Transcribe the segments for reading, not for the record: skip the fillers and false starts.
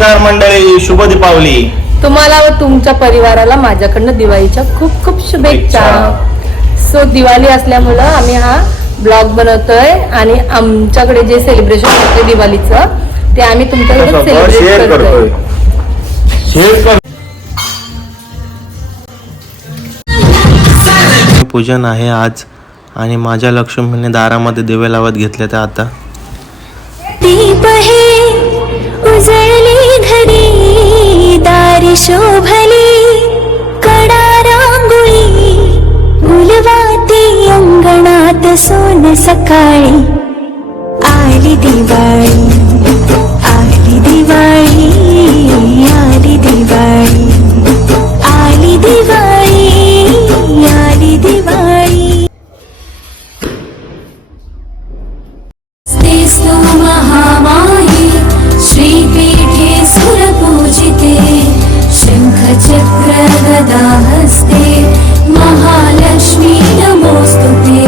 नमस्कार मंडळी, शुभ दीपावली. तुम्हाला व तुमच्या परिवाराला माझ्याकडनं दिवाळीच्या खूप खूप शुभेच्छा. सो दिवाळी असल्यामुळं आम्ही हा ब्लॉग बनवतोय आणि आमच्याकडे जे सेलिब्रेशन होते दिवाळीचं ते आम्ही तुमच्याकडे सेलिब्रेट करतोय. पूजन आहे आज आणि माझ्या लक्ष्मीने दारामध्ये दिवे लावत घेतले ते आता. दीप हे उजळली घरी, दारी शोभली कडा रांगोळी, फुलवाती अंगणात सोन सकाळी. आली दिवाळी, आली दिवाळी, आली दिवाळी, आली दिवाळी, आली दिवाळी. महामाही श्रीपीठे सुरपूजिते, शंखचक्र गदा हस्ते, महालक्ष्मी नमोस्तुते.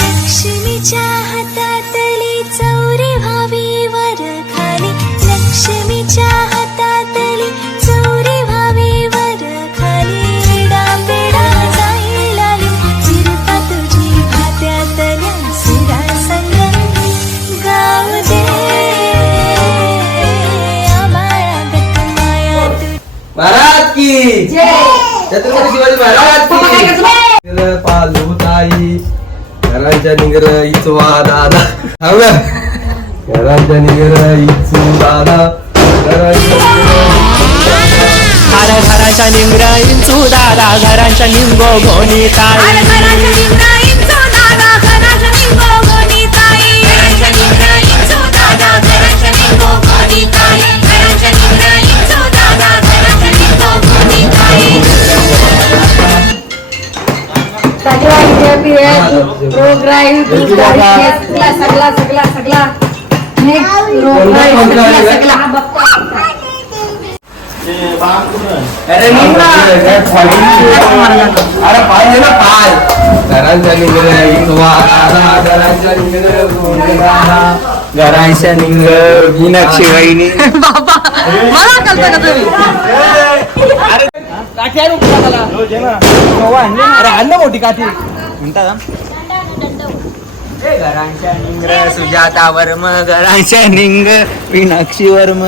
लक्ष्मीच्या हातातली चौरे व्हावी वर खाली, लक्ष्मीच्या हातातली चौरे व्हावी वर खाली. डांबेडा जाईल आली चिरता तुझी भात्यातल्या सुरा संग, गाव दे आम्हाला गत माया तुझी. महाराज की जय, छत्रपती शिवाजी महाराज की. पालुताई घरांच्या निगर इचवा दादा, घरांच्या निगर इचू दादा, घरांच्या निंगरा इंचू दादा, घरांच्या निंगो गोनी ताई, अरे पाहिजे ना पाय. घरांच्या निंगर इचवा दादा, घरांच्या निंगर गोनी दादा, घरांच्या निंगर मीनाक्षी वहिनी. बाबा मला कळतं का तुम्ही? काठी आणू अरे अन्न मोठी काठी म्हणता. घरांच्या निंग सुजाता वर्म, घरांच्या निंग मीनाक्षी वर्म.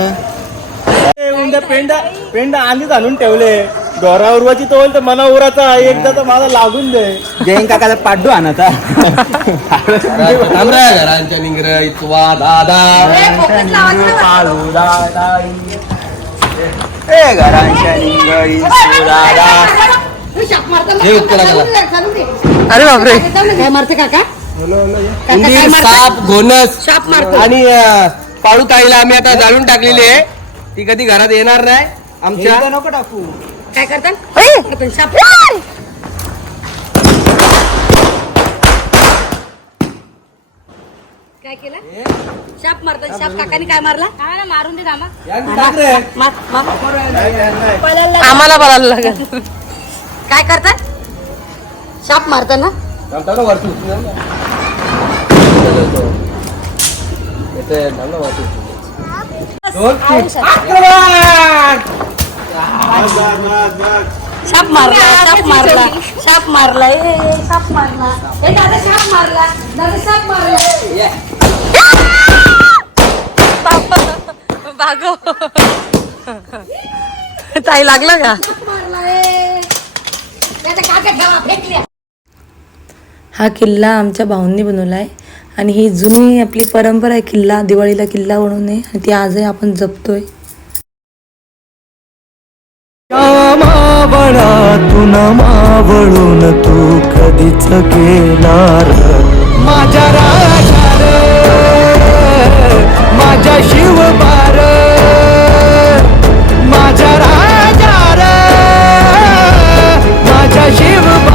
पेंड आधी घालून ठेवले. डोरा उरवाची तो तर मना उराचा एकदा तर मला लागून दे. जयंत काकाला पाडू आणता. घरांच्या निंगर इतवा दादा, पालू दादा, घरांच्या निंग इतू दादा. अरे बापरे, काय मारते काका? उंदीर, साप, घोणस आणि पाळू ताईला आम्ही आता जाळून टाकलेली आहे. ती कधी घरात येणार नाही आमच्या. नको टाकू. काय करतात? शाप काय केलं? शाप मारतात. शाप काकाने काय मारला? मारून दे दामा. आम्हाला बोलायला लागेल. काय करतात? शाप मारताना शाप मारला, शाप मारला, शाप मारला, शाप मारला, दादा शाप मारला, दादा शाप मारला. बागो ताई लागला का? हा किल्ला आमच्या भाऊंनी बनवला आहे आणि ही जुनी आपली परंपरा आहे किल्ला, दिवाळीला किल्ला बनवणे, आणि ती आजही आपण जपतोय. मावळातून मावळून तू कधीच गेलार, माझ्या राजा रे, माझ्या शिवबार, माझ्या राजा रे, माझ्या शिवबार.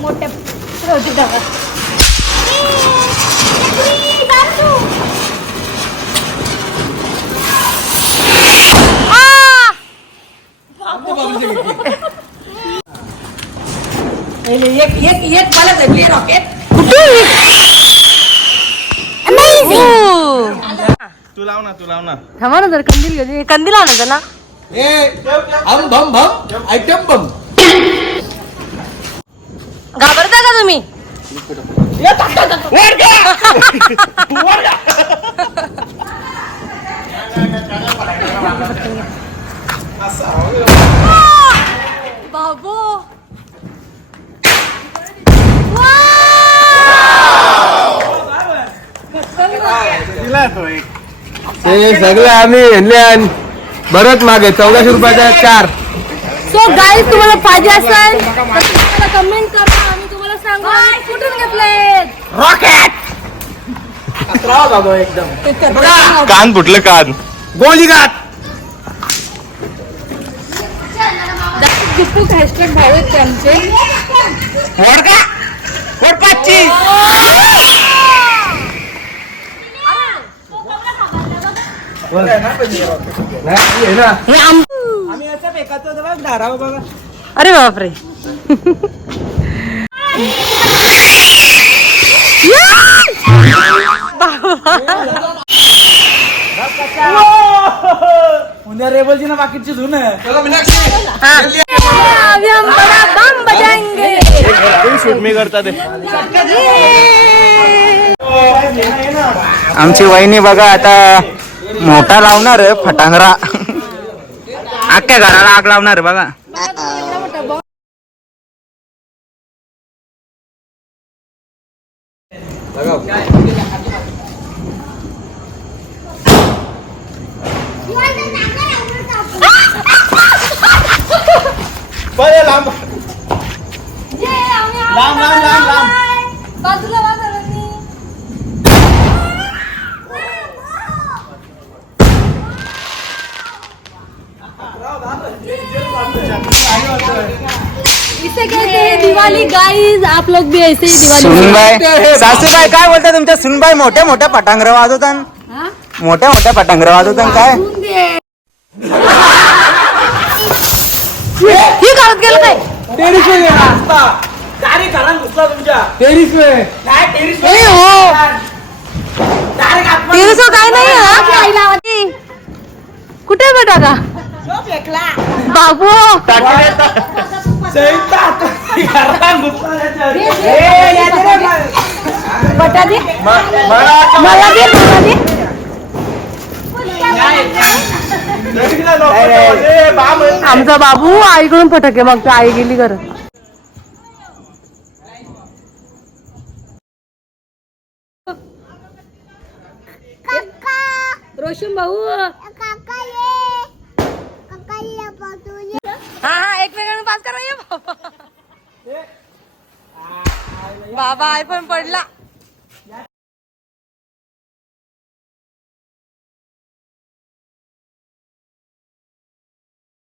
मोठ्या होती तेव्हा. एक मला धरली रॉकेट. तू लाव ना थांबा ना जर कंदील घेऊ. कंदील आणायचं ना. हम भम भम आयटम बम. घाबरता का तुम्ही? बाबू हे सगळं आम्ही आणले भरत मागे 1400 रुपयाचा 4. सो गाईज तुम्हाला पाहिजे असेल तर तुम्हाला कमेंट करा आणि तुम्हाला सांगू आम्ही कुठून घेतले. कान फुटलं कान. गोलीघाट. खूप हॅशटॅग भाव आहेत त्यांचे. अरे बापरे. उद्या रेबलची ना बाकीची धुन शूट मी करता ते. आमची वहिनी बघा आता मोठा लावणार आहे फटांगरा. अख्ख्या घराला आग लावणार बघा. बाजूला इसे कहते हैं दिवाली गाइस. आप लोग भी ऐसे ही दिवाली. सुनबाई सासूबाई काय बोलता तुमच्या सुनबाई मोठ्या मोठ्या पटांगरा वाजवतात. मोठ्या मोठ्या पटांगरा वाजवतात काय. ही करत गेलं काय. टेरिस काय नाही. कुठे बेटा का बाबू. बटा दे मला दे. आमचा बाबू आईकडून फटाके मागतो. आई गेली घरात. रोशन भाऊ हा एक वेगळं पास करा. बाबा आई पण पडला.